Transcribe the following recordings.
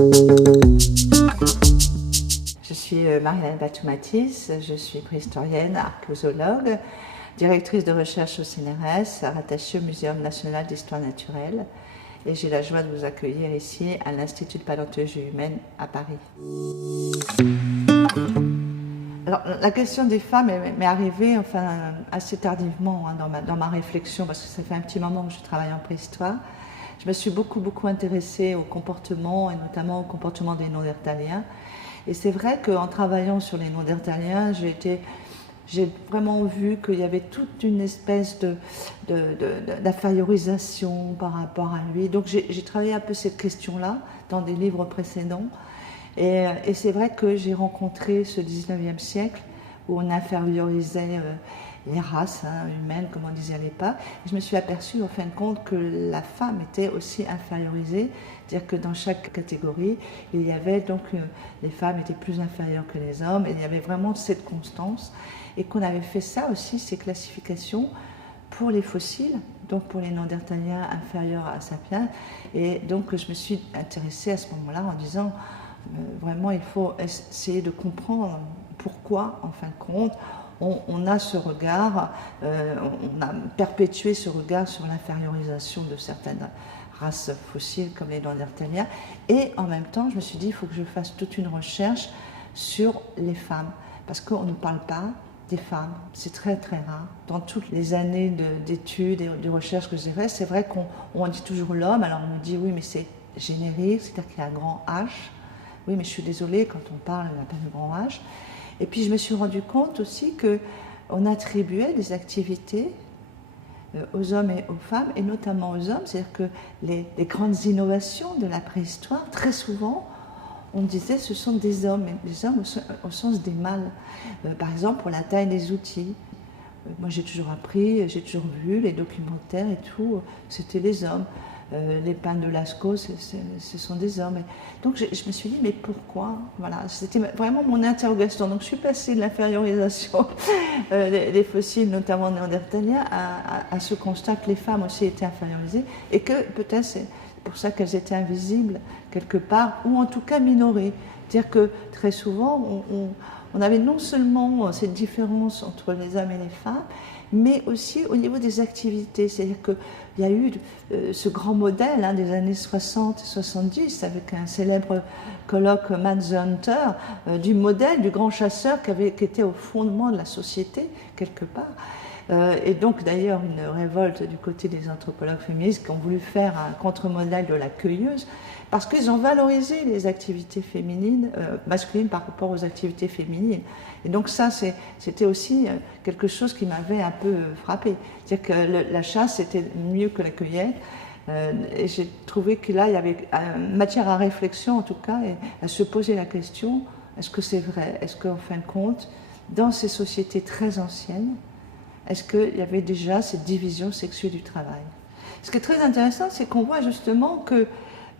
Je suis Marie-Hélène Batoumatis, je suis préhistorienne, archéologue, directrice de recherche au CNRS, rattachée au Muséum national d'histoire naturelle. Et j'ai la joie de vous accueillir ici à l'Institut de paléontologie humaine à Paris. Alors, la question des femmes m'est arrivée assez tardivement dans ma réflexion, parce que ça fait un petit moment que je travaille en préhistoire. Je me suis beaucoup intéressée au comportement, et notamment au comportement des Néandertaliens. Et c'est vrai qu'en travaillant sur les Néandertaliens, j'ai vraiment vu qu'il y avait toute une espèce d'infériorisation par rapport à lui. Donc j'ai travaillé un peu cette question-là dans des livres précédents. Et c'est vrai que j'ai rencontré ce 19e siècle où on infériorisait les races humaines, comme on disait à l'époque. Je me suis aperçue, en fin de compte, que la femme était aussi infériorisée, c'est-à-dire que dans chaque catégorie, il y avait donc les femmes étaient plus inférieures que les hommes, et il y avait vraiment cette constance, et qu'on avait fait ça aussi, ces classifications, pour les fossiles, donc pour les Néandertaliens inférieurs à Sapiens. Et donc je me suis intéressée à ce moment-là en disant, vraiment il faut essayer de comprendre pourquoi, en fin de compte, on a ce regard, on a perpétué ce regard sur l'infériorisation de certaines races fossiles comme les Néandertaliens. Et en même temps, je me suis dit, il faut que je fasse toute une recherche sur les femmes, parce qu'on ne parle pas des femmes, c'est très rare. Dans toutes les années d'études et de recherche que j'ai faites, c'est vrai qu'on dit toujours l'homme, alors on nous dit oui, mais c'est générique, c'est-à-dire qu'il y a un grand H. Oui, mais je suis désolée, quand on parle, on appelle le grand H. Et puis je me suis rendu compte aussi qu'on attribuait des activités aux hommes et aux femmes, et notamment aux hommes, c'est-à-dire que les grandes innovations de la préhistoire, très souvent, on disait ce sont des hommes, et des hommes au sens des mâles. Par exemple, pour la taille des outils. Moi j'ai toujours appris, j'ai toujours vu les documentaires et tout, c'était les hommes. Les pins de Lascaux, ce sont des hommes. Donc je me suis dit, mais pourquoi? Voilà, c'était vraiment mon interrogation. Donc je suis passée de l'infériorisation des fossiles, notamment néandertaliens, à ce constat que les femmes aussi étaient infériorisées et que peut-être c'est pour ça qu'elles étaient invisibles quelque part, ou en tout cas minorées. C'est-à-dire que très souvent, on avait non seulement cette différence entre les hommes et les femmes, mais aussi au niveau des activités. C'est-à-dire qu'il y a eu ce grand modèle des années 60 et 70, avec un célèbre colloque Manhunter, du modèle du grand chasseur qui était au fondement de la société, quelque part. Et donc d'ailleurs une révolte du côté des anthropologues féministes qui ont voulu faire un contre-modèle de la cueilleuse, parce qu'ils ont valorisé les activités féminines, masculines par rapport aux activités féminines. Et donc ça, c'était aussi quelque chose qui m'avait un peu frappée. C'est-à-dire que la chasse, c'était mieux que la cueillette. Et j'ai trouvé que là, il y avait matière à réflexion, en tout cas, et à se poser la question, est-ce que c'est vrai? Est-ce qu'en fin de compte, dans ces sociétés très anciennes, est-ce qu'il y avait déjà cette division sexuelle du travail? Ce qui est très intéressant, c'est qu'on voit justement que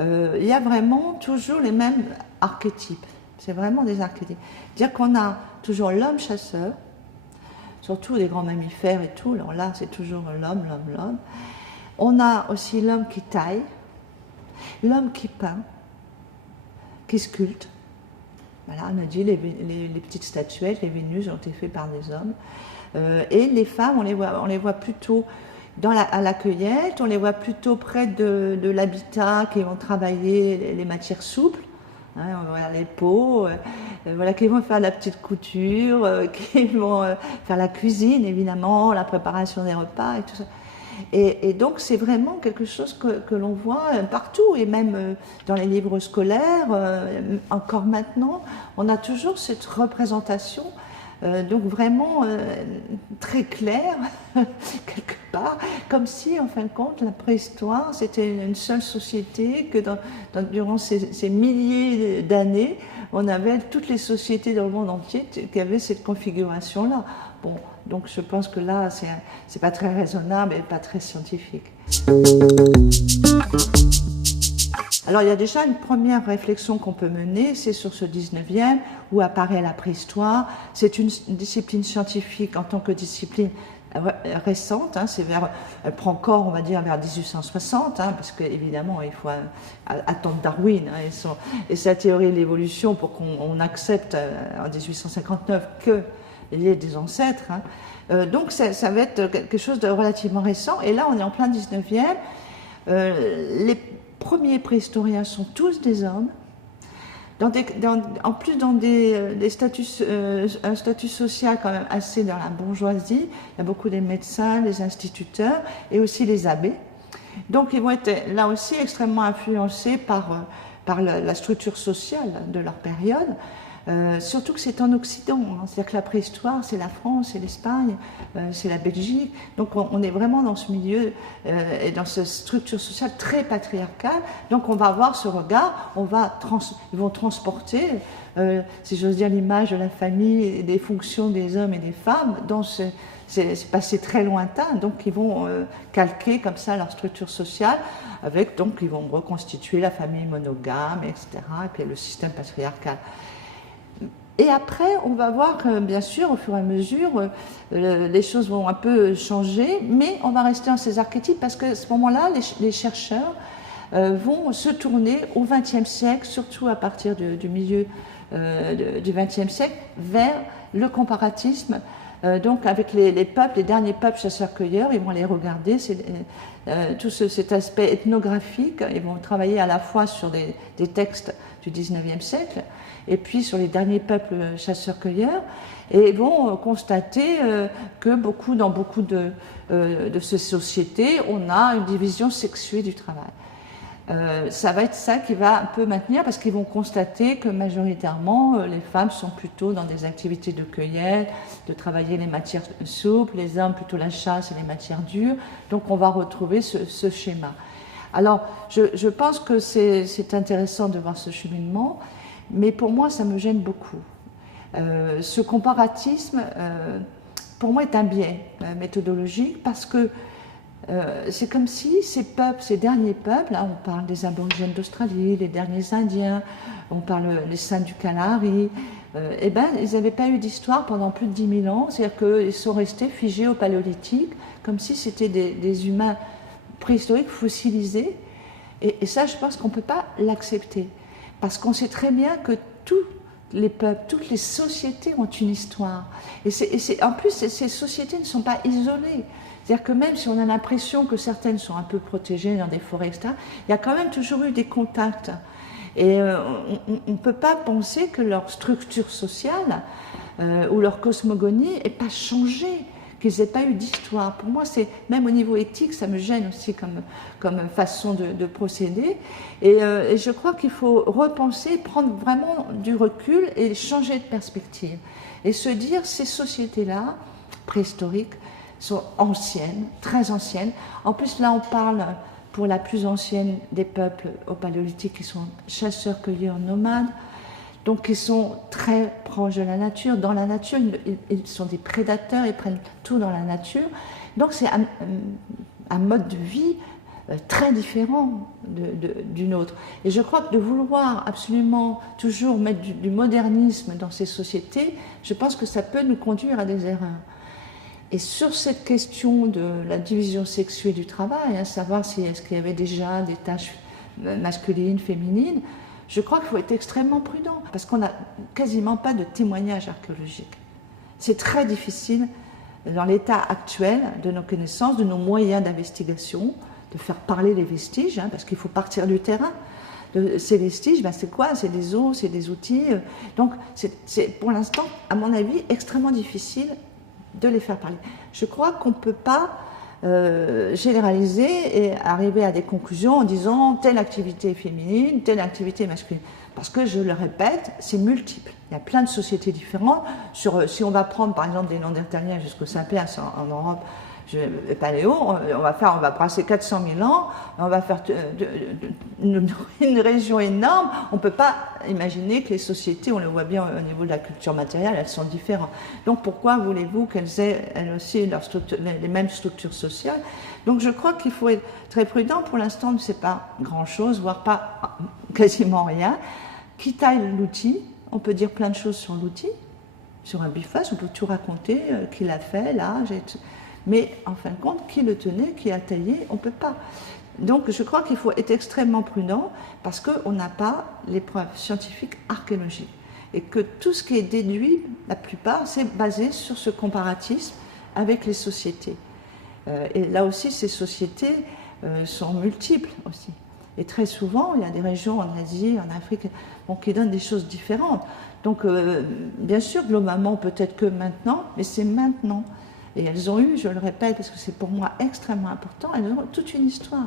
il y a vraiment toujours les mêmes archétypes. C'est vraiment des archétypes. C'est-à-dire qu'on a toujours l'homme chasseur, surtout les grands mammifères et tout. Alors là, c'est toujours l'homme. On a aussi l'homme qui taille, l'homme qui peint, qui sculpte. Voilà, on a dit les petites statuettes, les Vénus ont été faites par des hommes. Et les femmes, on les voit plutôt à la cueillette, on les voit plutôt près de l'habitat, qui vont travailler les matières souples, on voit les peaux, voilà, qui vont faire la petite couture, qui vont faire la cuisine, évidemment, la préparation des repas et tout ça. Et donc c'est vraiment quelque chose que l'on voit partout, et même dans les livres scolaires, encore maintenant, on a toujours cette représentation. Donc vraiment très clair, quelque part, comme si, en fin de compte, la préhistoire, c'était une seule société, que durant ces milliers d'années, on avait toutes les sociétés dans le monde entier qui avaient cette configuration-là. Bon, donc je pense que là, c'est pas très raisonnable et pas très scientifique. Alors il y a déjà une première réflexion qu'on peut mener, c'est sur ce 19e où apparaît la préhistoire. C'est une discipline scientifique en tant que discipline récente, hein, elle prend corps, on va dire, vers 1860, hein, parce qu'évidemment, il faut attendre Darwin et sa théorie de l'évolution pour qu'on accepte en 1859 qu'il y ait des ancêtres. Hein. Donc ça va être quelque chose de relativement récent, et là on est en plein 19e. Les premiers préhistoriens sont tous des hommes, en plus dans des statuts, un statut social quand même assez dans la bourgeoisie. Il y a beaucoup des médecins, des instituteurs et aussi les abbés. Donc ils vont être là aussi extrêmement influencés par la structure sociale de leur période. Surtout que c'est en Occident, hein. C'est-à-dire que la préhistoire, c'est la France, c'est l'Espagne, c'est la Belgique. Donc on est vraiment dans ce milieu et dans cette structure sociale très patriarcale. Donc on va avoir ce regard, ils vont transporter, si j'ose dire, l'image de la famille et des fonctions des hommes et des femmes dans c'est passé très lointain, donc ils vont calquer comme ça leur structure sociale, donc ils vont reconstituer la famille monogame, etc., et puis le système patriarcal. Et après, on va voir que, bien sûr, au fur et à mesure, les choses vont un peu changer, mais on va rester dans ces archétypes parce qu'à ce moment-là, les chercheurs vont se tourner au XXe siècle, surtout à partir du milieu du XXe siècle, vers le comparatisme. Donc avec les peuples, les derniers peuples chasseurs-cueilleurs, ils vont les regarder, tout cet aspect ethnographique, ils vont travailler à la fois sur des textes du XIXe siècle, et puis sur les derniers peuples chasseurs-cueilleurs, et vont constater que dans beaucoup de ces sociétés, on a une division sexuée du travail. Ça va être ça qui va un peu maintenir, parce qu'ils vont constater que majoritairement les femmes sont plutôt dans des activités de cueillette, de travailler les matières souples, les hommes plutôt la chasse et les matières dures. Donc on va retrouver ce schéma. Alors je pense que c'est intéressant de voir ce cheminement, mais pour moi ça me gêne beaucoup. Ce comparatisme pour moi est un biais méthodologique, parce que c'est comme si ces peuples, ces derniers peuples, là on parle des aborigènes d'Australie, les derniers Indiens, on parle des Saints du Kalahari, eh ben, ils n'avaient pas eu d'histoire pendant plus de 10 000 ans, c'est-à-dire qu'ils sont restés figés au paléolithique, comme si c'était des humains préhistoriques fossilisés, et ça je pense qu'on ne peut pas l'accepter, parce qu'on sait très bien que tous les peuples, toutes les sociétés ont une histoire, en plus ces sociétés ne sont pas isolées. C'est-à-dire que même si on a l'impression que certaines sont un peu protégées dans des forêts, etc., il y a quand même toujours eu des contacts. Et on ne peut pas penser que leur structure sociale ou leur cosmogonie n'ait pas changé, qu'ils n'aient pas eu d'histoire. Pour moi, même au niveau éthique, ça me gêne aussi comme façon de procéder. Et je crois qu'il faut repenser, prendre vraiment du recul et changer de perspective. Et se dire, ces sociétés-là, préhistoriques, sont anciennes, très anciennes. En plus, là, on parle pour la plus ancienne des peuples au paléolithique qui sont chasseurs-cueilleurs nomades, donc ils sont très proches de la nature. Dans la nature, ils sont des prédateurs, ils prennent tout dans la nature. Donc c'est un mode de vie très différent d'une autre. Et je crois que de vouloir absolument toujours mettre du modernisme dans ces sociétés, je pense que ça peut nous conduire à des erreurs. Et sur cette question de la division sexuée du travail, savoir est-ce qu'il y avait déjà des tâches masculines, féminines, je crois qu'il faut être extrêmement prudent, parce qu'on n'a quasiment pas de témoignages archéologiques. C'est très difficile, dans l'état actuel de nos connaissances, de nos moyens d'investigation, de faire parler les vestiges, parce qu'il faut partir du terrain. Ces vestiges, c'est quoi? C'est des os, c'est des outils. Donc c'est pour l'instant, à mon avis, extrêmement difficile de les faire parler. Je crois qu'on ne peut pas généraliser et arriver à des conclusions en disant telle activité est féminine, telle activité est masculine. Parce que, je le répète, c'est multiple. Il y a plein de sociétés différentes. Si on va prendre par exemple des Néandertaliens jusqu'au Sapiens en Europe, paléo, on va brasser 400 000 ans, on va faire une région énorme. On ne peut pas imaginer que les sociétés, on le voit bien au niveau de la culture matérielle, elles sont différentes. Donc pourquoi voulez-vous qu'elles aient elles aussi les mêmes structures sociales? Donc je crois qu'il faut être très prudent. Pour l'instant, on ne sait pas grand-chose, voire pas quasiment rien. Qui taille l'outil? On peut dire plein de choses sur l'outil. Sur un biface, on peut tout raconter, qui l'a fait, l'âge, Mais en fin de compte, qui le tenait, qui a taillé, on ne peut pas. Donc je crois qu'il faut être extrêmement prudent parce qu'on n'a pas les preuves scientifiques archéologiques. Et que tout ce qui est déduit, la plupart, c'est basé sur ce comparatisme avec les sociétés. Et là aussi, ces sociétés sont multiples aussi. Et très souvent, il y a des régions en Asie, en Afrique, bon, qui donnent des choses différentes. Donc, bien sûr, globalement, peut-être que maintenant, mais c'est maintenant. Et elles ont eu, je le répète, parce que c'est pour moi extrêmement important, elles ont toute une histoire.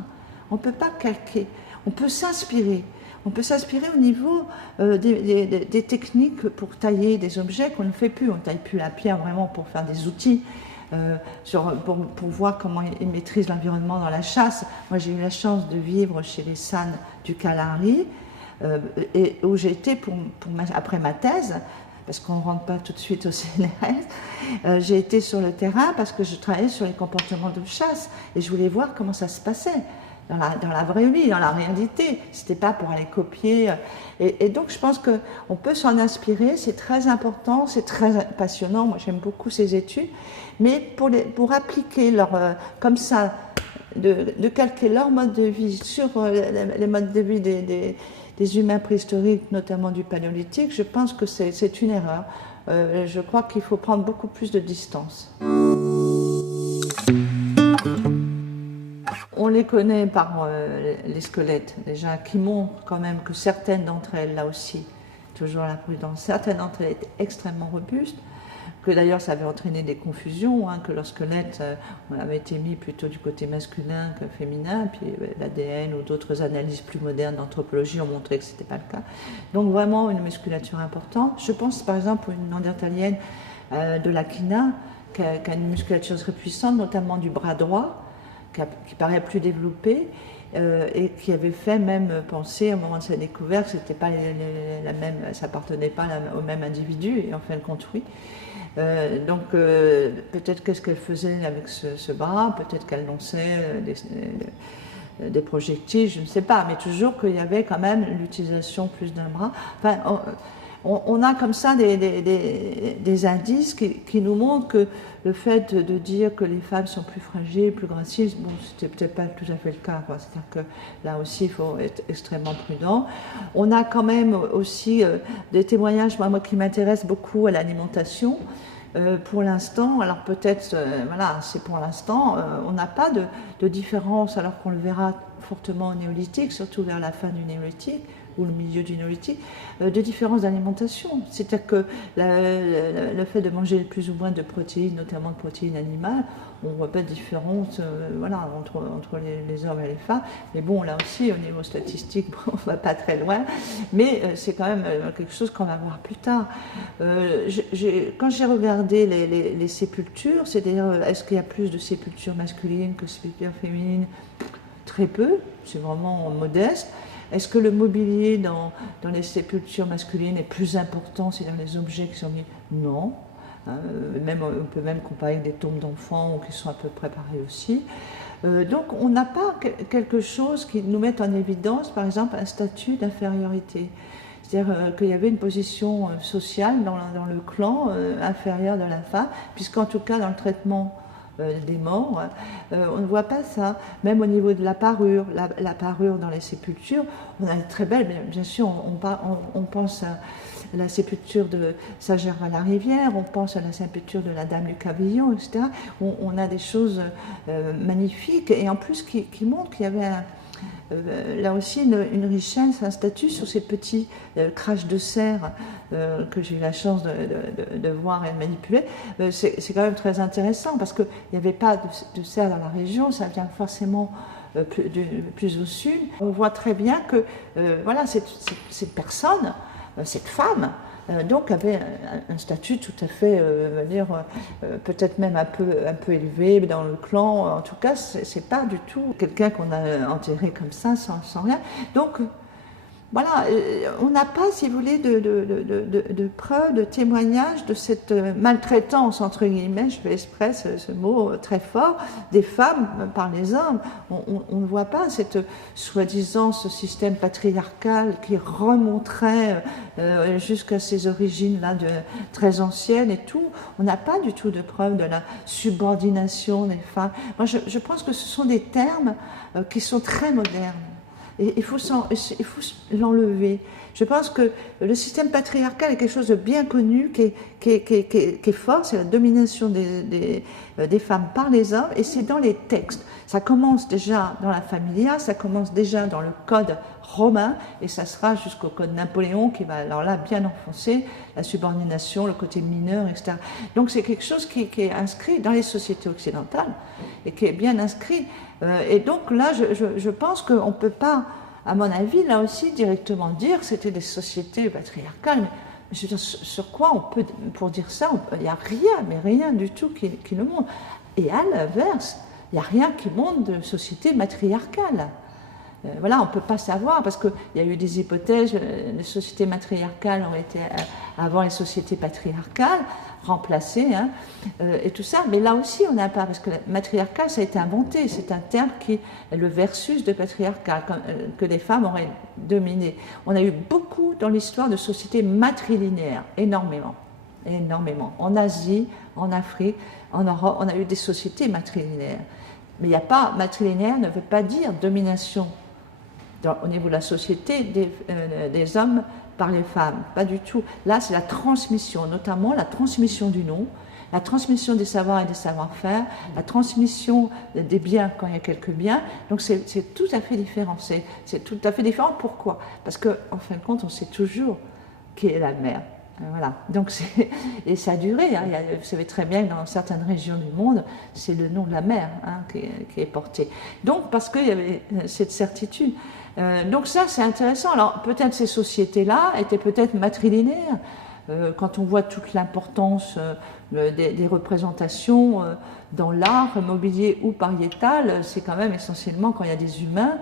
On ne peut pas calquer, on peut s'inspirer. On peut s'inspirer au niveau des techniques pour tailler des objets qu'on ne fait plus. On ne taille plus la pierre vraiment pour faire des outils, pour voir comment ils maîtrisent l'environnement dans la chasse. Moi, j'ai eu la chance de vivre chez les San du Kalahari, et où j'ai été après ma thèse, parce qu'on ne rentre pas tout de suite au CNRS, j'ai été sur le terrain parce que je travaillais sur les comportements de chasse et je voulais voir comment ça se passait dans la vraie vie, dans la réalité. C'était pas pour aller copier. Et donc je pense qu'on peut s'en inspirer, c'est très important, c'est très passionnant. Moi j'aime beaucoup ces études, mais pour appliquer comme ça, de calquer leur mode de vie sur les modes de vie des humains préhistoriques, notamment du paléolithique, je pense que c'est une erreur. Je crois qu'il faut prendre beaucoup plus de distance. On les connaît par les squelettes, déjà, qui montrent quand même que certaines d'entre elles, là aussi, toujours la prudence, certaines d'entre elles étaient extrêmement robustes, que d'ailleurs ça avait entraîné des confusions, que leur squelette avait été mis plutôt du côté masculin que féminin, puis l'ADN ou d'autres analyses plus modernes d'anthropologie ont montré que ce n'était pas le cas. Donc vraiment une musculature importante. Je pense par exemple à une néandertalienne de l'Aquina qui a une musculature très puissante, notamment du bras droit, qui paraît plus développée, et qui avait fait même penser au moment de sa découverte que c'était pas la même, ça appartenait pas au même individu, et en fin de compte oui. Donc peut-être qu'est-ce qu'elle faisait avec ce bras, peut-être qu'elle lançait des projectiles, je ne sais pas, mais toujours qu'il y avait quand même l'utilisation plus d'un bras. Enfin, on a comme ça des indices qui nous montrent que le fait de dire que les femmes sont plus fragiles, plus graciles, bon, c'était peut-être pas tout à fait le cas. C'est-à-dire que là aussi, il faut être extrêmement prudent. On a quand même aussi des témoignages, moi qui m'intéressent beaucoup à l'alimentation. Pour l'instant, alors peut-être, voilà, c'est pour l'instant, on n'a pas de différence, alors qu'on le verra fortement au néolithique, surtout vers la fin du néolithique, ou le milieu du néolithique, de différence d'alimentation. C'est-à-dire que le fait de manger plus ou moins de protéines, notamment de protéines animales, on ne voit pas de différence voilà, entre les hommes et les femmes. Mais bon, là aussi, au niveau statistique, on ne va pas très loin. Mais c'est quand même quelque chose qu'on va voir plus tard. Quand j'ai regardé les sépultures, c'est-à-dire est-ce qu'il y a plus de sépultures masculines que de sépultures féminines? Très peu, c'est vraiment modeste. Est-ce que le mobilier dans les sépultures masculines est plus important, c'est-à-dire les objets qui sont mis? Non. On peut même comparer avec des tombes d'enfants qui sont à peu près pareils aussi. Donc on n'a pas quelque chose qui nous mette en évidence, par exemple, un statut d'infériorité. C'est-à-dire qu'il y avait une position sociale dans le clan inférieur de la femme, puisqu'en tout cas dans le traitement des morts, on ne voit pas ça. Même au niveau de la parure, la parure dans les sépultures, on a une très belle, bien sûr, on pense à la sépulture de Saint-Gervais-la-Rivière, on pense à la sépulture de la Dame du Cabillon, etc. On a des choses magnifiques, et en plus qui montrent qu'il y avait là aussi une richesse, un statut sur ces petits craches de cerf que j'ai eu la chance de voir et de manipuler. C'est quand même très intéressant parce qu'il n'y avait pas de cerf dans la région, ça vient forcément plus au sud. On voit très bien que voilà, cette personne, cette femme, donc avait un statut tout à fait, peut-être même un peu élevé dans le clan. En tout cas, c'est pas du tout quelqu'un qu'on a enterré comme ça, sans rien. Donc, voilà, on n'a pas, si vous voulez, de preuves, de témoignages de cette maltraitance, entre guillemets, je fais exprès ce mot très fort, des femmes par les hommes. On ne voit pas cette soi-disant ce système patriarcal qui remonterait jusqu'à ses origines-là très anciennes et tout. On n'a pas du tout de preuves de la subordination des femmes. Moi, je pense que ce sont des termes qui sont très modernes. Et il faut l'enlever. Je pense que le système patriarcal est quelque chose de bien connu, qui est fort, c'est la domination des femmes par les hommes, et c'est dans les textes. Ça commence déjà dans la Familia, ça commence déjà dans le code romain, et ça sera jusqu'au code Napoléon qui va alors là bien enfoncer la subordination, le côté mineur, etc. Donc c'est quelque chose qui est inscrit dans les sociétés occidentales, et qui est bien inscrit. Et donc là, je pense qu'on ne peut pas, à mon avis, là aussi, directement dire que c'était des sociétés patriarcales. Mais je veux dire, sur quoi on peut, pour dire ça, il n'y a rien, mais rien du tout qui le montre. Et à l'inverse, il n'y a rien qui montre de société matriarcale. Voilà, on ne peut pas savoir, parce qu'il y a eu des hypothèses, les sociétés matriarcales ont été avant les sociétés patriarcales, remplacées, hein, et tout ça, mais là aussi on n'a pas, parce que matriarcal ça a été inventé, c'est un terme qui est le versus de patriarcal, que les femmes auraient dominé. On a eu beaucoup dans l'histoire de sociétés matrilinéaires, énormément, en Asie, en Afrique, en Europe, on a eu des sociétés matrilinéaires. Mais il n'y a pas, matrilinéaire ne veut pas dire domination au niveau de la société des hommes par les femmes, pas du tout. Là, c'est la transmission, notamment la transmission du nom, la transmission des savoirs et des savoir-faire, la transmission des biens quand il y a quelques biens. Donc c'est tout à fait différent. C'est tout à fait différent. Pourquoi? Parce qu'en fin de compte, on sait toujours qui est la mère. Voilà. Donc et ça a duré. Hein. Vous savez très bien que dans certaines régions du monde, c'est le nom de la mère, hein, qui est porté. Donc parce qu'il y avait cette certitude. Donc ça, c'est intéressant. Alors peut-être ces sociétés-là étaient peut-être matrilinéaires. Quand on voit toute l'importance des représentations dans l'art, mobilier ou pariétal, c'est quand même essentiellement quand il y a des humains,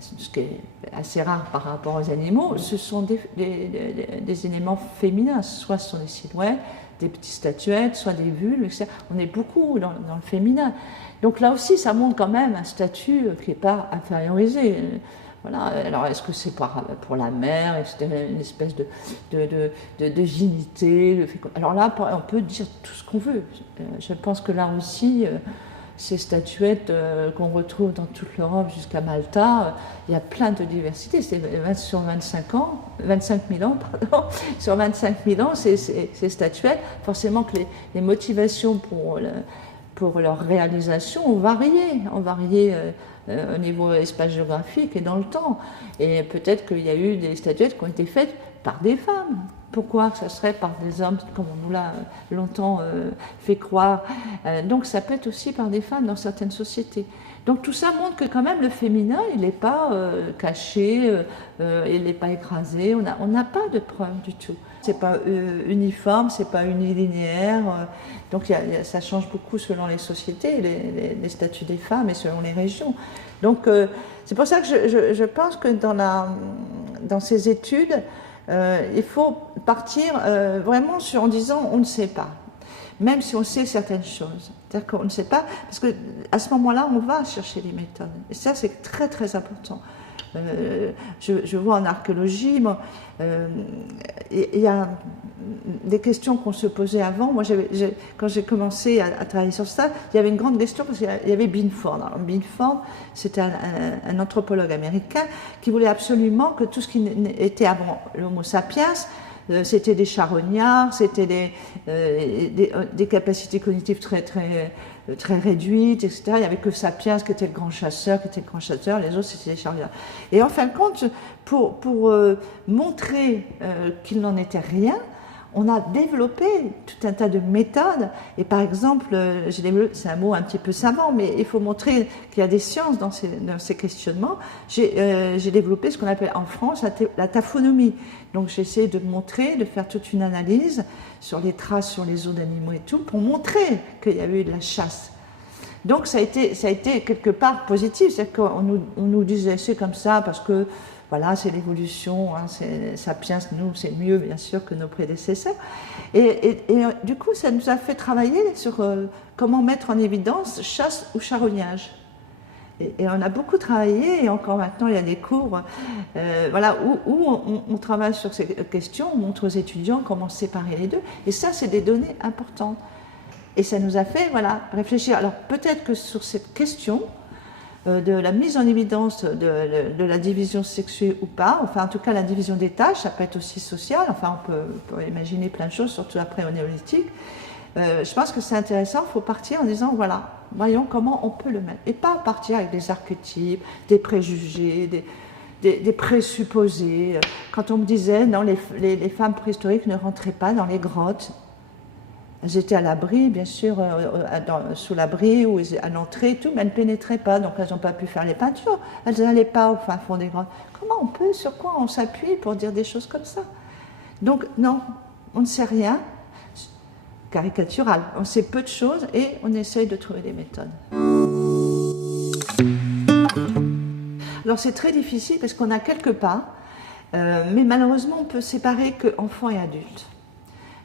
ce qui est assez rare par rapport aux animaux, ce sont des éléments féminins, soit ce sont des silhouettes, des petites statuettes, soit des vulves, etc. On est beaucoup dans le féminin. Donc là aussi, ça montre quand même un statut qui n'est pas infériorisé. Voilà. Alors, est-ce que c'est pour la mère, etc., une espèce de dignité? Alors là, on peut dire tout ce qu'on veut. Je pense que là aussi, ces statuettes qu'on retrouve dans toute l'Europe jusqu'à Malta, il y a plein de diversité. C'est sur 25 000 ans, pardon, sur 25 000 ans, ces statuettes, forcément que les motivations pour leur réalisation ont varié au niveau espace géographique et dans le temps. Et peut-être qu'il y a eu des statuettes qui ont été faites par des femmes. Pourquoi que ça serait par des hommes, comme on nous l'a longtemps fait croire? Donc ça peut être aussi par des femmes dans certaines sociétés. Donc tout ça montre que quand même le féminin, il n'est pas caché, il n'est pas écrasé, on n'a pas de preuves du tout. C'est pas uniforme, c'est pas unilinéaire, donc ça change beaucoup selon les sociétés, les statuts des femmes et selon les régions. Donc c'est pour ça que je pense que dans ces études, il faut partir vraiment en disant on ne sait pas, même si on sait certaines choses. C'est-à-dire qu'on ne sait pas, parce qu'à ce moment-là, on va chercher les méthodes. Et ça, c'est très très important. Je vois en archéologie, il y a des questions qu'on se posait avant. Moi, quand j'ai commencé à travailler sur ça, il y avait une grande question parce qu'il y avait Binford. Alors, Binford, c'était un anthropologue américain qui voulait absolument que tout ce qui était avant l'Homo sapiens, c'était des charognards, c'était des capacités cognitives très réduites, etc. Il n'y avait que Sapiens qui était le grand chasseur, les autres c'était des charognards. Et en fin de compte, pour montrer qu'il n'en était rien, on a développé tout un tas de méthodes. Et par exemple, c'est un mot un petit peu savant, mais il faut montrer qu'il y a des sciences dans ces questionnements. J'ai développé ce qu'on appelle en France la taphonomie. Donc j'ai essayé de montrer, de faire toute une analyse sur les traces sur les os d'animaux et tout, pour montrer qu'il y avait eu de la chasse. Donc ça a été quelque part positif, c'est-à-dire qu'on nous disait c'est comme ça parce que voilà, c'est l'évolution, hein, Sapiens, nous, c'est mieux bien sûr que nos prédécesseurs. Et du coup, ça nous a fait travailler sur comment mettre en évidence chasse ou charognage. Et on a beaucoup travaillé, et encore maintenant, il y a des cours voilà, où on travaille sur ces questions, on montre aux étudiants comment séparer les deux. Et ça, c'est des données importantes. Et ça nous a fait voilà, réfléchir. Alors peut-être que sur cette question de la mise en évidence de la division sexuée ou pas, enfin en tout cas la division des tâches, ça peut être aussi social, enfin on peut imaginer plein de choses, surtout après au néolithique. Je pense que c'est intéressant, il faut partir en disant voilà, voyons comment on peut le mettre. Et pas partir avec des archétypes, des préjugés, des présupposés. Quand on me disait non, les femmes préhistoriques ne rentraient pas dans les grottes, elles étaient à l'abri, bien sûr, sous l'abri ou à l'entrée, tout, mais elles ne pénétraient pas, donc elles n'ont pas pu faire les peintures. Elles n'allaient pas au fin fond des grottes. Comment on peut, sur quoi on s'appuie pour dire des choses comme ça? Donc non, on ne sait rien, caricatural. On sait peu de choses et on essaye de trouver des méthodes. Alors c'est très difficile parce qu'on a quelques pas, mais malheureusement on peut séparer que enfants et adultes.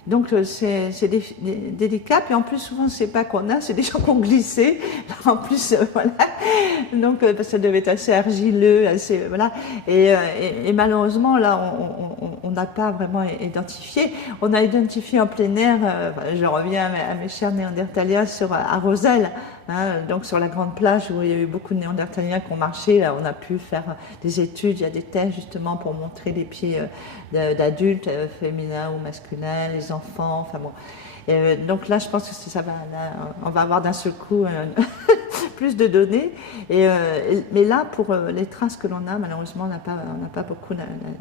Donc c'est délicat, puis en plus souvent c'est pas qu'on a, c'est des gens qui ont glissé, en plus voilà, donc parce que ça devait être assez argileux, assez voilà, et malheureusement là on n'a pas vraiment identifié. On a identifié en plein air, je reviens à mes chers néandertaliens à Roselle, hein, donc sur la grande plage où il y a eu beaucoup de néandertaliens qui ont marché, là on a pu faire des études, il y a des thèses justement pour montrer les pieds d'adultes, féminins ou masculins, les enfants, enfin bon. Donc là, je pense que ça va, là, on va avoir d'un seul coup plus de données. Mais là, pour les traces que l'on a, malheureusement, on n'a pas beaucoup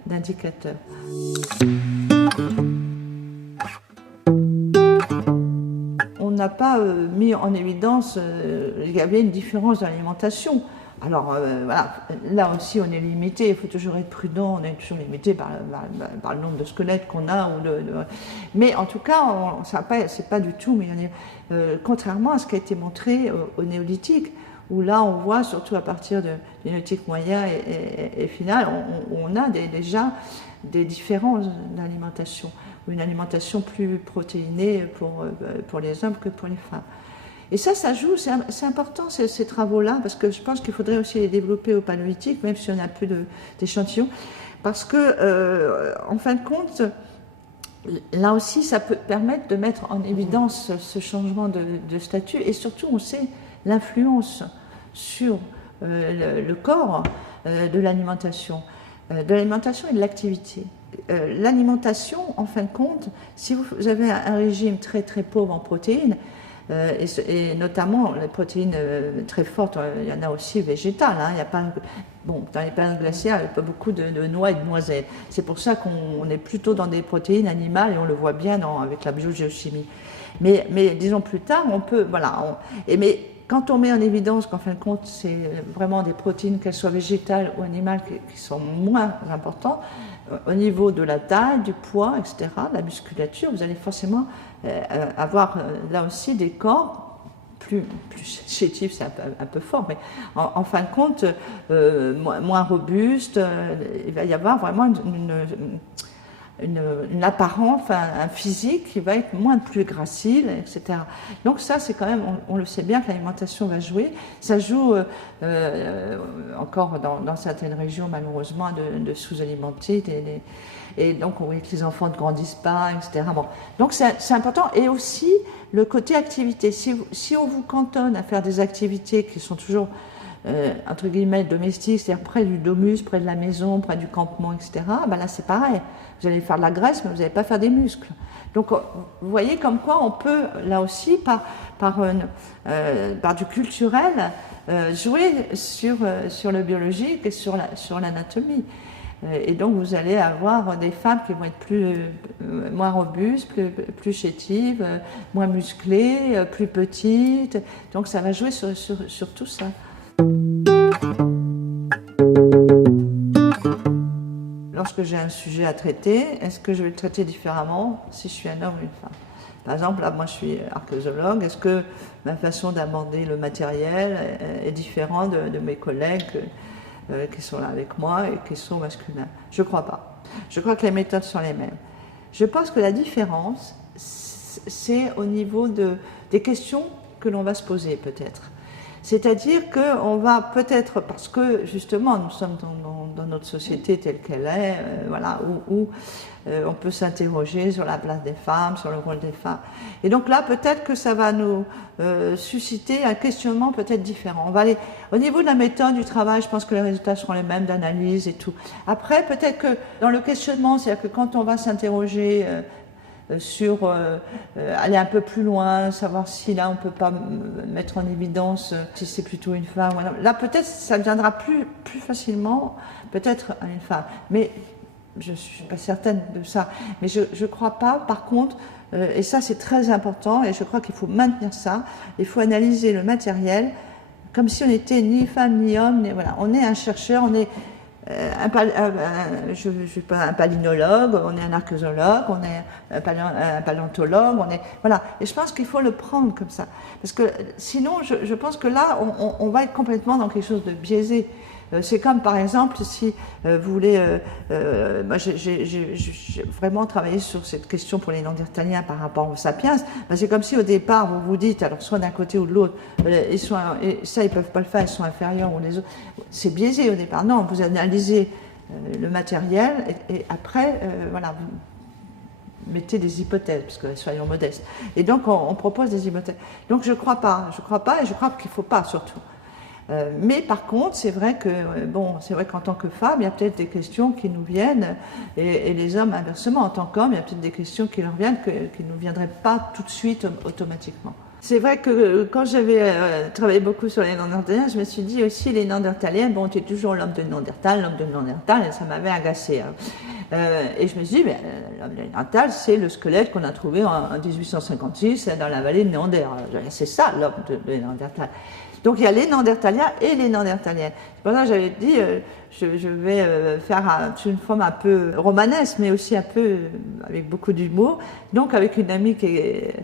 d'indicateurs. On n'a pas mis en évidence qu'il y avait une différence dans l'alimentation. Alors voilà, là aussi on est limité, il faut toujours être prudent, on est toujours limité par le nombre de squelettes qu'on a. Mais en tout cas, c'est pas du tout, mais contrairement à ce qui a été montré au néolithique, où là on voit, surtout à partir du néolithique moyen et final, on a déjà des différences d'alimentation, une alimentation plus protéinée pour les hommes que pour les femmes. Et ça joue, c'est important ces travaux-là, parce que je pense qu'il faudrait aussi les développer au paléolithique, même si on a peu d'échantillons, parce que, en fin de compte, là aussi, ça peut permettre de mettre en évidence ce changement de statut, et surtout, on sait l'influence sur le corps de l'alimentation et de l'activité. L'alimentation, en fin de compte, si vous avez un régime très très pauvre en protéines, et notamment les protéines très fortes, il y en a aussi végétales. Hein, il y a pas, bon, dans les périodes glaciaires, il n'y a pas beaucoup de noix et de noisettes. C'est pour ça qu'on est plutôt dans des protéines animales et on le voit bien avec la biogéochimie. Mais disons plus tard, on peut, voilà. Mais quand on met en évidence qu'en fin de compte, c'est vraiment des protéines, qu'elles soient végétales ou animales, qui sont moins importantes, au niveau de la taille, du poids, etc., de la musculature, vous allez forcément avoir là aussi des corps plus chétifs, c'est un peu fort, mais en fin de compte, moins robustes. Il va y avoir vraiment une apparence, un physique qui va être plus gracile, etc. Donc ça, c'est quand même, on le sait bien que l'alimentation va jouer. Ça joue encore dans certaines régions, malheureusement, de sous-alimenter. Et donc, on voit que les enfants ne grandissent pas, etc. Bon. Donc c'est important. Et aussi, le côté activité. Si on vous cantonne à faire des activités qui sont toujours entre guillemets domestiques, c'est-à-dire près du domus, près de la maison, près du campement, etc., ben là c'est pareil. Vous allez faire de la graisse, mais vous n'allez pas faire des muscles. Donc vous voyez comme quoi on peut, là aussi, par du culturel, jouer sur le biologique et sur l'anatomie. Et donc vous allez avoir des femmes qui vont être moins robustes, plus chétives, moins musclées, plus petites. Donc ça va jouer sur tout ça. Lorsque j'ai un sujet à traiter, est-ce que je vais le traiter différemment si je suis un homme ou une femme? Par exemple, là, moi je suis archéologue, est-ce que ma façon d'aborder le matériel est différente de mes collègues qui sont là avec moi et qui sont masculins? Je ne crois pas. Je crois que les méthodes sont les mêmes. Je pense que la différence, c'est au niveau des questions que l'on va se poser peut-être. C'est-à-dire qu'on va peut-être, parce que justement nous sommes dans notre société telle qu'elle est, voilà, où on peut s'interroger sur la place des femmes, sur le rôle des femmes. Et donc là, peut-être que ça va nous susciter un questionnement peut-être différent. On va aller, au niveau de la méthode du travail, je pense que les résultats seront les mêmes d'analyse et tout. Après, peut-être que dans le questionnement, c'est-à-dire que quand on va s'interroger sur aller un peu plus loin, savoir si là on ne peut pas mettre en évidence si c'est plutôt une femme. Là peut-être ça viendra plus facilement, peut-être à une femme. Mais je ne suis pas certaine de ça. Mais je ne crois pas, par contre, et ça c'est très important, et je crois qu'il faut maintenir ça, il faut analyser le matériel comme si on n'était ni femme ni homme. Voilà. On est un chercheur, on est je ne suis pas un palynologue, on est un archéologue, on est un paléontologue, on est, voilà. Et je pense qu'il faut le prendre comme ça. Parce que sinon, je pense que là, on va être complètement dans quelque chose de biaisé. C'est comme par exemple si vous voulez, moi j'ai vraiment travaillé sur cette question pour les Néandertaliens par rapport aux sapiens. C'est comme si au départ vous vous dites, alors soit d'un côté ou de l'autre, ça ils peuvent pas le faire, ils sont inférieurs ou les autres. C'est biaisé au départ. Non, vous analysez le matériel et après, voilà, vous mettez des hypothèses, parce que soyons modestes. Et donc on propose des hypothèses. Donc je crois pas et je crois qu'il faut pas surtout. Mais par contre, c'est vrai que, bon, c'est vrai qu'en tant que femme, il y a peut-être des questions qui nous viennent, et les hommes, inversement, en tant qu'hommes, il y a peut-être des questions qui leur viennent qui ne nous viendraient pas tout de suite automatiquement. C'est vrai que quand j'avais travaillé beaucoup sur les Néandertaliens, je me suis dit aussi, les Néandertaliens, bon, tu es toujours l'homme de Néandertal, et ça m'avait agacé. Hein. Et je me suis dit, ben, l'homme de Néandertal, c'est le squelette qu'on a trouvé en 1856 dans la vallée de Néander. C'est ça, l'homme de Néandertal. Donc il y a les Néandertaliens et les Néandertaliennes. C'est pour ça que j'avais dit, je vais faire une forme un peu romanesque, mais aussi un peu avec beaucoup d'humour. Donc avec une amie qui est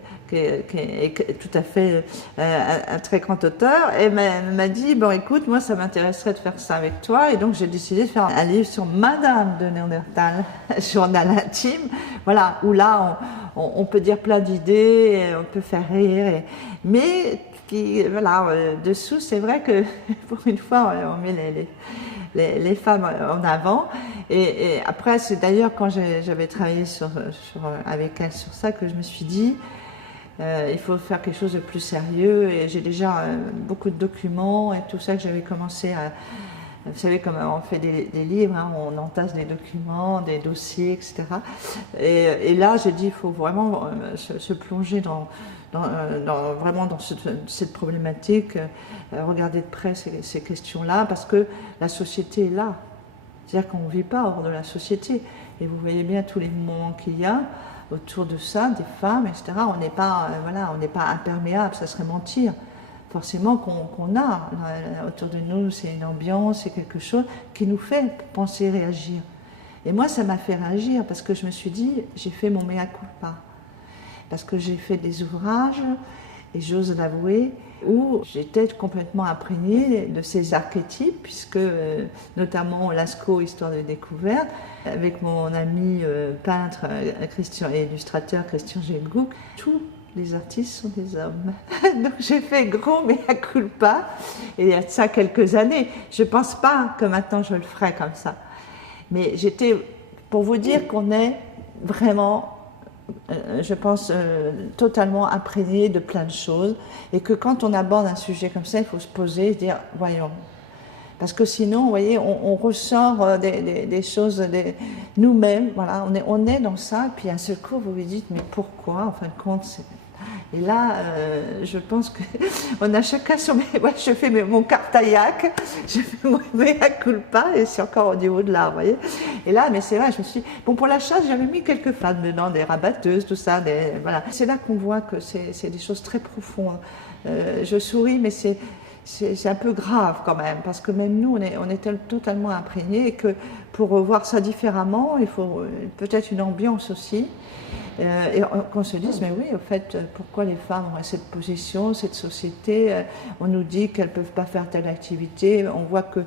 tout à fait un très grand auteur, et m'a dit, bon écoute, moi ça m'intéresserait de faire ça avec toi, et donc j'ai décidé de faire un livre sur Madame de Néandertal, journal intime, voilà, où là on peut dire plein d'idées, on peut faire rire, mais voilà, dessous, c'est vrai que pour une fois, on met les femmes en avant. Et après, c'est d'ailleurs quand j'avais travaillé avec elle sur ça que je me suis dit, il faut faire quelque chose de plus sérieux. Et j'ai déjà beaucoup de documents et tout ça que j'avais commencé à... Vous savez comment on fait des livres, hein, on entasse des documents, des dossiers, etc. Et là, j'ai dit, il faut vraiment se plonger vraiment dans cette problématique, regarder de près ces questions-là, parce que la société est là. C'est-à-dire qu'on ne vit pas hors de la société. Et vous voyez bien tous les moments qu'il y a autour de ça, des femmes, etc. On n'est pas, voilà, on n'est pas imperméable, ça serait mentir. Forcément qu'on a autour de nous, c'est une ambiance, c'est quelque chose qui nous fait penser, réagir. Et moi, ça m'a fait réagir parce que je me suis dit, j'ai fait mon mea culpa. Parce que j'ai fait des ouvrages, et j'ose l'avouer, où j'étais complètement imprégnée de ces archétypes, puisque notamment Lascaux, Histoire de découverte, avec mon ami peintre et illustrateur Christian Gelgouk, tous les artistes sont des hommes. Donc j'ai fait gros mea culpa, et il y a de ça quelques années. Je ne pense pas que maintenant je le ferai comme ça. Mais j'étais, pour vous dire qu'on est vraiment... je pense, totalement imprégné de plein de choses, et que quand on aborde un sujet comme ça, il faut se poser et dire, voyons. Parce que sinon, vous voyez, on ressort des choses nous-mêmes, voilà, on est dans ça, et puis à ce coup, vous vous dites, mais pourquoi, en fin de compte, et là, je pense qu'on a chacun son... Ouais, je fais mon cartaillac, je fais mon mea culpa, et c'est encore au niveau de l'art, vous voyez. Et là, mais c'est vrai, je me suis dit... Bon, pour la chasse, j'avais mis quelques femmes dedans, des rabatteuses, tout ça, voilà. C'est là qu'on voit que c'est des choses très profondes. Je souris, mais c'est un peu grave quand même, parce que même nous, on est totalement imprégnés, et que pour voir ça différemment, il faut peut-être une ambiance aussi. Et qu'on se dise, mais oui, au fait, pourquoi les femmes ont cette position, cette société, on nous dit qu'elles ne peuvent pas faire telle activité, on voit que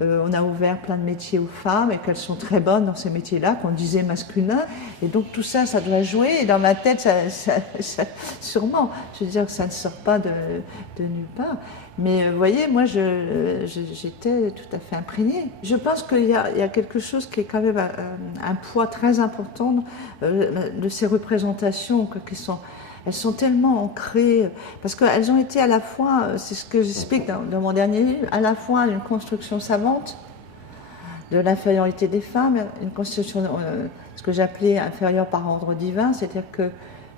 on a ouvert plein de métiers aux femmes et qu'elles sont très bonnes dans ces métiers-là, qu'on disait masculins. Et donc tout ça, ça doit jouer. Et dans ma tête, sûrement, je veux dire que ça ne sort pas de nulle part. Mais vous voyez, moi, j'étais tout à fait imprégnée. Je pense qu'il y a quelque chose qui est quand même un poids très important de ces représentations elles sont tellement ancrées, parce qu'elles ont été à la fois, c'est ce que j'explique dans mon dernier livre, à la fois une construction savante de l'infériorité des femmes, une construction, ce que j'appelais inférieure par ordre divin, c'est-à-dire que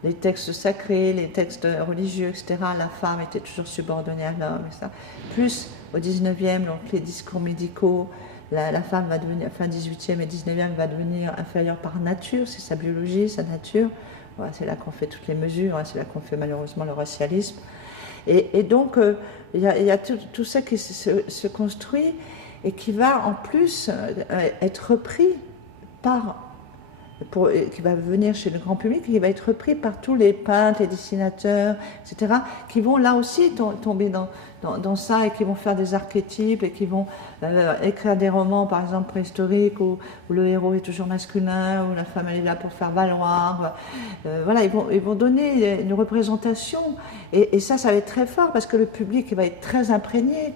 les textes sacrés, les textes religieux, etc., la femme était toujours subordonnée à l'homme, et ça. Plus au 19e, donc les discours médicaux, la femme va devenir, fin 18e et 19e, va devenir inférieure par nature, c'est sa biologie, sa nature. Voilà, c'est là qu'on fait toutes les mesures, c'est là qu'on fait malheureusement le racialisme. Et donc, il y a tout ça qui se construit et qui va en plus être repris qui va venir chez le grand public, qui va être repris par tous les peintres, les dessinateurs, etc., qui vont là aussi tomber dans ça et qui vont faire des archétypes et qui vont écrire des romans, par exemple préhistoriques, où le héros est toujours masculin, où la femme elle est là pour faire valoir. Voilà, ils vont donner une représentation et ça va être très fort parce que le public va être très imprégné.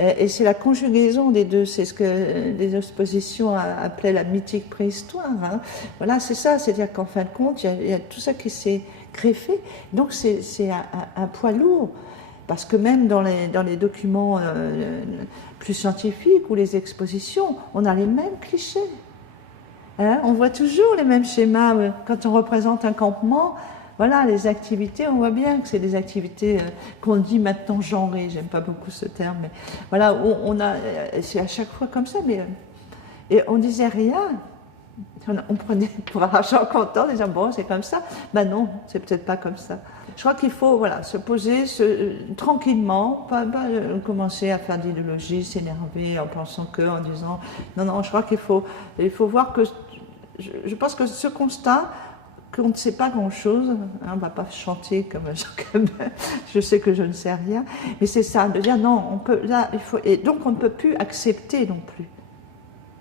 Et c'est la conjugaison des deux, c'est ce que les expositions appelaient la mythique préhistoire. Hein. Voilà, c'est ça, c'est-à-dire qu'en fin de compte, il y a tout ça qui s'est greffé. Donc c'est un poids lourd, parce que même dans les documents plus scientifiques ou les expositions, on a les mêmes clichés. Hein, on voit toujours les mêmes schémas. Quand on représente un campement, voilà, les activités, on voit bien que c'est des activités qu'on dit maintenant genrées, j'aime pas beaucoup ce terme, mais voilà, c'est à chaque fois comme ça, et on disait rien, on prenait pour argent comptant, en disant bon, c'est comme ça, ben non, c'est peut-être pas comme ça. Je crois qu'il faut se poser tranquillement, pas commencer à faire d'idéologie, s'énerver en pensant en disant non, je crois qu'il faut voir que, je pense que ce constat, qu'on ne sait pas grand-chose, on ne va pas chanter comme Jean Gabin, je sais que je ne sais rien, mais c'est ça, de dire non, et donc on ne peut plus accepter non plus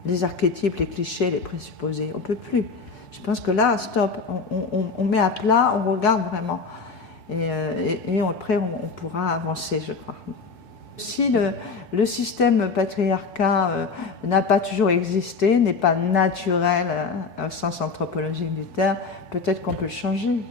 les archétypes, les clichés, les présupposés, on ne peut plus. Je pense que là, stop, on met à plat, on regarde vraiment, et après on pourra avancer, je crois. Si le système patriarcat n'a pas toujours existé, n'est pas naturel au sens anthropologique du terme, peut-être qu'on peut le changer.